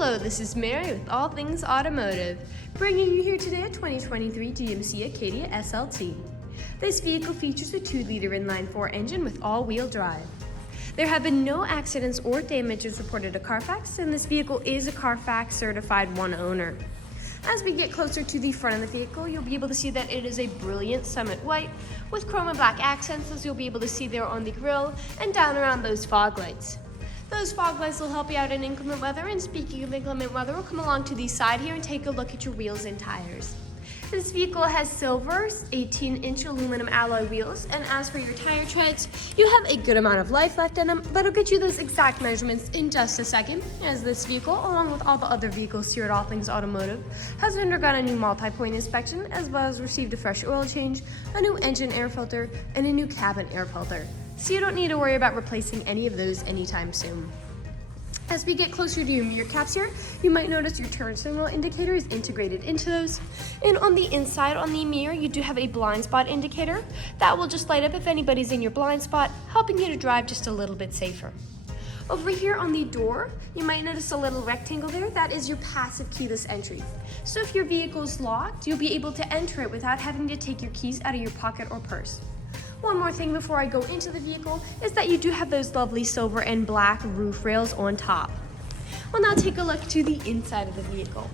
Hello, this is Mary with All Things Automotive, bringing you here today a 2023 GMC Acadia SLT. This vehicle features a 2-liter inline-4 engine with all-wheel drive. There have been no accidents or damages reported to CARFAX, and this vehicle is a CARFAX certified one owner. As we get closer to the front of the vehicle, you'll be able to see that it is a brilliant summit white with chrome and black accents, as you'll be able to see there on the grille and down around those fog lights. Those fog lights will help you out in inclement weather, and speaking of inclement weather, we'll come along to the side here and take a look at your wheels and tires. This vehicle has silver 18-inch aluminum alloy wheels, and as for your tire treads, you have a good amount of life left in them, but I'll get you those exact measurements in just a second, as this vehicle, along with all the other vehicles here at All Things Automotive, has undergone a new multi-point inspection, as well as received a fresh oil change, a new engine air filter, and a new cabin air filter. So you don't need to worry about replacing any of those anytime soon. As we get closer to your mirror caps here, you might notice your turn signal indicator is integrated into those. And on the inside on the mirror, you do have a blind spot indicator. That will just light up if anybody's in your blind spot, helping you to drive just a little bit safer. Over here on the door, you might notice a little rectangle there. That is your passive keyless entry. So if your vehicle's locked, you'll be able to enter it without having to take your keys out of your pocket or purse. One more thing before I go into the vehicle is that you do have those lovely silver and black roof rails on top. We'll now take a look to the inside of the vehicle.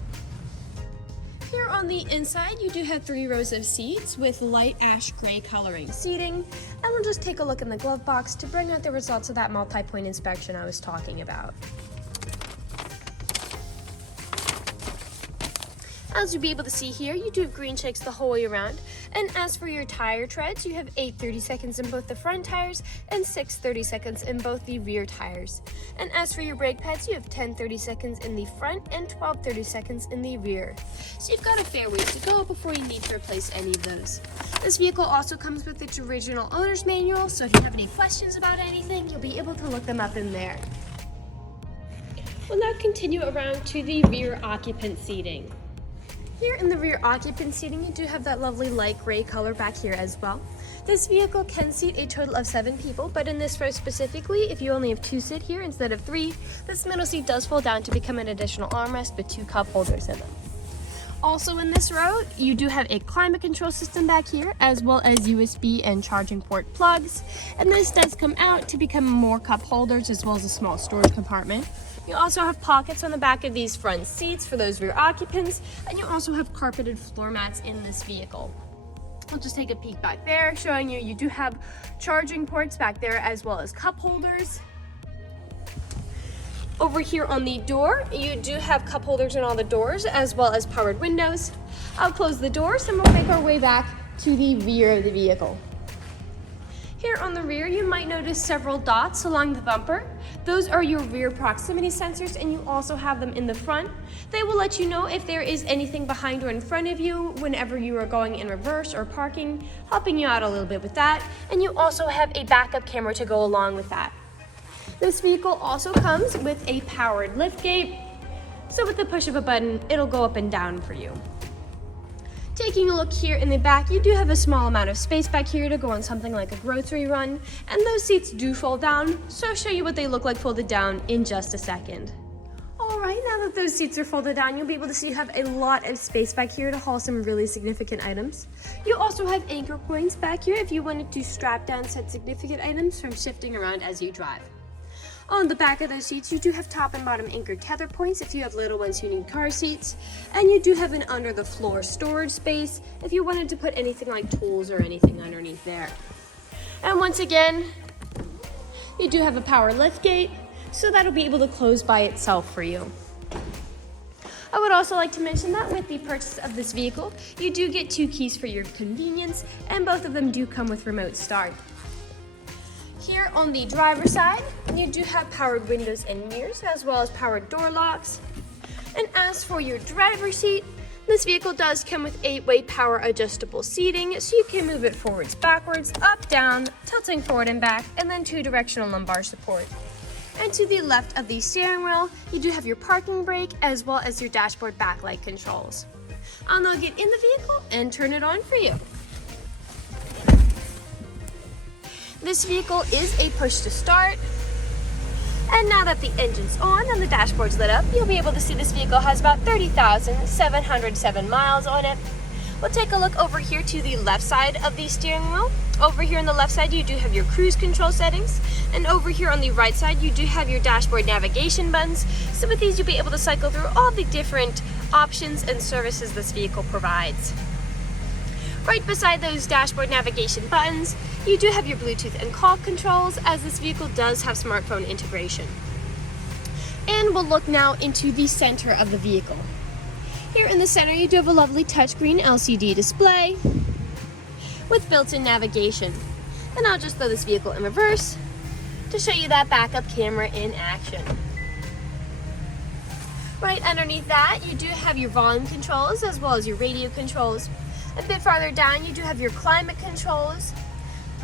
Here on the inside, you do have 3 rows of seats with light ash gray coloring seating, and we'll just take a look in the glove box to bring out the results of that multi-point inspection I was talking about. As you'll be able to see here, you do have green checks the whole way around. And as for your tire treads, you have 8 30-seconds in both the front tires and 6 30-seconds in both the rear tires. And as for your brake pads, you have 10 30-seconds in the front and 12 30-seconds in the rear. So you've got a fair ways to go before you need to replace any of those. This vehicle also comes with its original owner's manual, so if you have any questions about anything, you'll be able to look them up in there. We'll now continue around to the rear occupant seating. Here in the rear occupant seating, you do have that lovely light gray color back here as well. This vehicle can seat a total of 7 people, but in this row specifically, if you only have 2 sit here instead of 3, this middle seat does fold down to become an additional armrest with 2 cup holders in them. Also in this row, you do have a climate control system back here, as well as USB and charging port plugs, and this does come out to become more cup holders as well as a small storage compartment. You also have pockets on the back of these front seats for those rear occupants, and you also have carpeted floor mats in this vehicle. I'll just take a peek back there, showing you do have charging ports back there as well as cup holders. Over here on the door, you do have cup holders in all the doors as well as powered windows. I'll close the doors and we'll make our way back to the rear of the vehicle. Here on the rear, you might notice several dots along the bumper. Those are your rear proximity sensors, and you also have them in the front. They will let you know if there is anything behind or in front of you whenever you are going in reverse or parking, helping you out a little bit with that. And you also have a backup camera to go along with that. This vehicle also comes with a powered liftgate, so with the push of a button, it'll go up and down for you. Taking a look here in the back, you do have a small amount of space back here to go on something like a grocery run, and those seats do fold down, so I'll show you what they look like folded down in just a second. Alright, now that those seats are folded down, you'll be able to see you have a lot of space back here to haul some really significant items. You also have anchor points back here if you wanted to strap down such significant items from shifting around as you drive. On the back of those seats, you do have top and bottom anchored tether points if you have little ones who need car seats, and you do have an under the floor storage space if you wanted to put anything like tools or anything underneath there. And once again, you do have a power lift gate, so that'll be able to close by itself for you. I would also like to mention that with the purchase of this vehicle, you do get 2 keys for your convenience, and both of them do come with remote start. Here on the driver's side, you do have powered windows and mirrors as well as powered door locks. And as for your driver's seat, this vehicle does come with 8-way power adjustable seating, so you can move it forwards, backwards, up, down, tilting forward and back, and then 2-directional lumbar support. And to the left of the steering wheel, you do have your parking brake as well as your dashboard backlight controls. I'll now get in the vehicle and turn it on for you. This vehicle is a push to start, and And now that the engine's on and the dashboard's lit up, you'll be able to see this vehicle has about 30,707 miles on it. We'll take a look over here to the left side of the steering wheel. Over here on the left side, you do have your cruise control settings. And over here on the right side, you do have your dashboard navigation buttons. So with these, you'll be able to cycle through all the different options and services this vehicle provides. Right beside those dashboard navigation buttons, you do have your Bluetooth and call controls, as this vehicle does have smartphone integration. And we'll look now into the center of the vehicle. Here in the center, you do have a lovely touchscreen LCD display with built-in navigation. And I'll just throw this vehicle in reverse to show you that backup camera in action. Right underneath that, you do have your volume controls as well as your radio controls. A bit farther down, you do have your climate controls.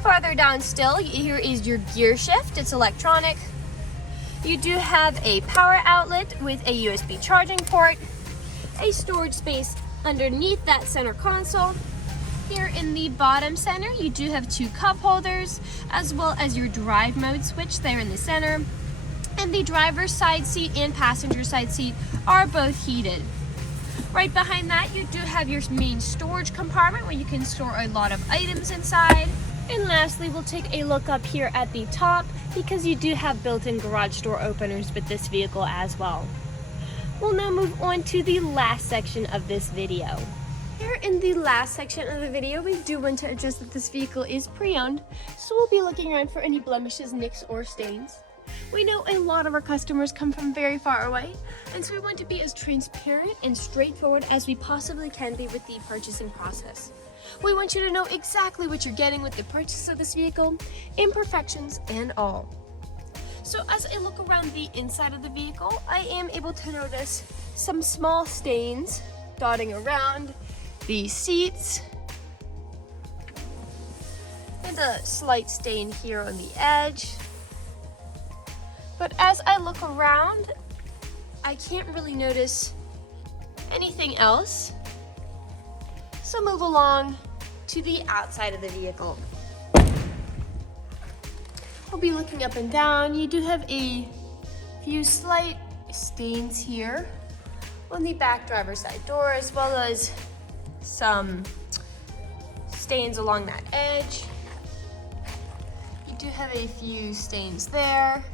Farther down still, here is your gear shift. It's electronic. You do have a power outlet with a USB charging port, a storage space underneath that center console. Here in the bottom center, you do have two cup holders, as well as your drive mode switch there in the center. And the driver's side seat and passenger side seat are both heated. Right behind that, you do have your main storage compartment where you can store a lot of items inside. And lastly, we'll take a look up here at the top because you do have built-in garage door openers with this vehicle as well. We'll now move on to the last section of this video. Here in the last section of the video, we do want to address that this vehicle is pre-owned, so we'll be looking around for any blemishes, nicks, or stains. We know a lot of our customers come from very far away, and so we want to be as transparent and straightforward as we possibly can be with the purchasing process. We want you to know exactly what you're getting with the purchase of this vehicle, imperfections and all. So as I look around the inside of the vehicle, I am able to notice some small stains dotting around the seats, and a slight stain here on the edge. But as I look around, I can't really notice anything else. So move along to the outside of the vehicle. We'll be looking up and down. You do have a few slight stains here on the back driver's side door, as well as some stains along that edge. You do have a few stains there,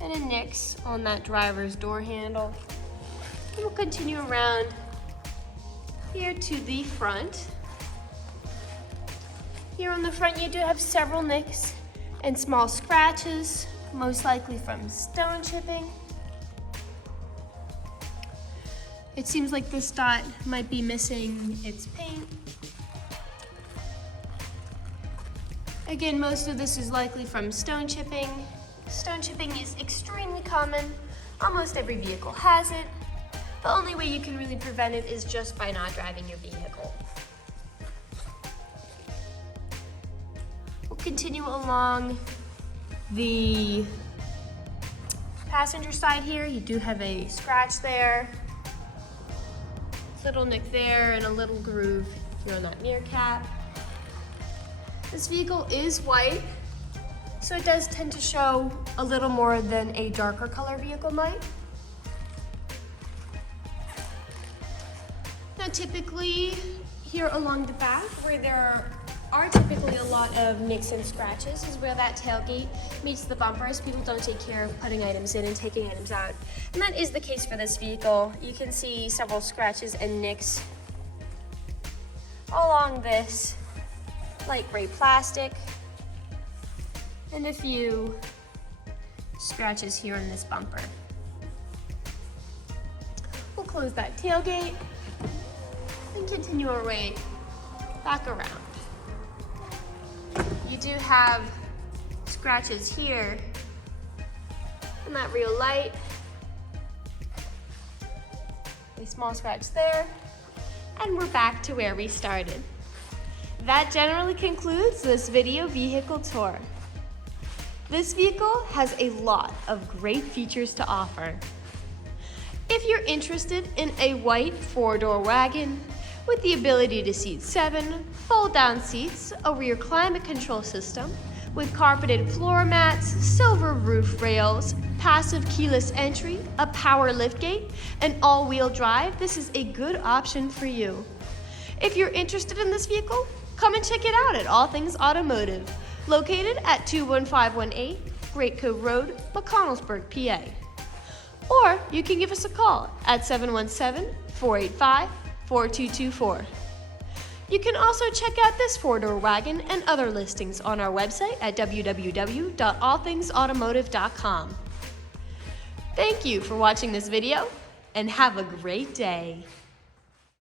and a nicks on that driver's door handle. And we'll continue around here to the front. Here on the front, you do have several nicks and small scratches, most likely from stone chipping. It seems like this dot might be missing its paint. Again, most of this is likely from stone chipping. Stone chipping is extremely common. Almost every vehicle has it. The only way you can really prevent it is just by not driving your vehicle. We'll continue along the passenger side here. You do have a scratch there, little nick there, and a little groove here on that mirror cap. This vehicle is white, so it does tend to show a little more than a darker color vehicle might. Now typically here along the back, where there are typically a lot of nicks and scratches, is where that tailgate meets the bumpers. People don't take care of putting items in and taking items out. And that is the case for this vehicle. You can see several scratches and nicks along this light gray plastic, and a few scratches here on this bumper. We'll close that tailgate and continue our way back around. You do have scratches here on that rear light, a small scratch there, and we're back to where we started. That generally concludes this video vehicle tour. This vehicle has a lot of great features to offer. If you're interested in a white four-door wagon with the ability to seat 7, fold-down seats, a rear climate control system, with carpeted floor mats, silver roof rails, passive keyless entry, a power liftgate, and all-wheel drive, this is a good option for you. If you're interested in this vehicle, come and check it out at All Things Automotive, located at 21518 Great Cove Road, McConnellsburg, PA. Or you can give us a call at 717-485-4224. You can also check out this four-door wagon and other listings on our website at www.allthingsautomotive.com. Thank you for watching this video, and have a great day.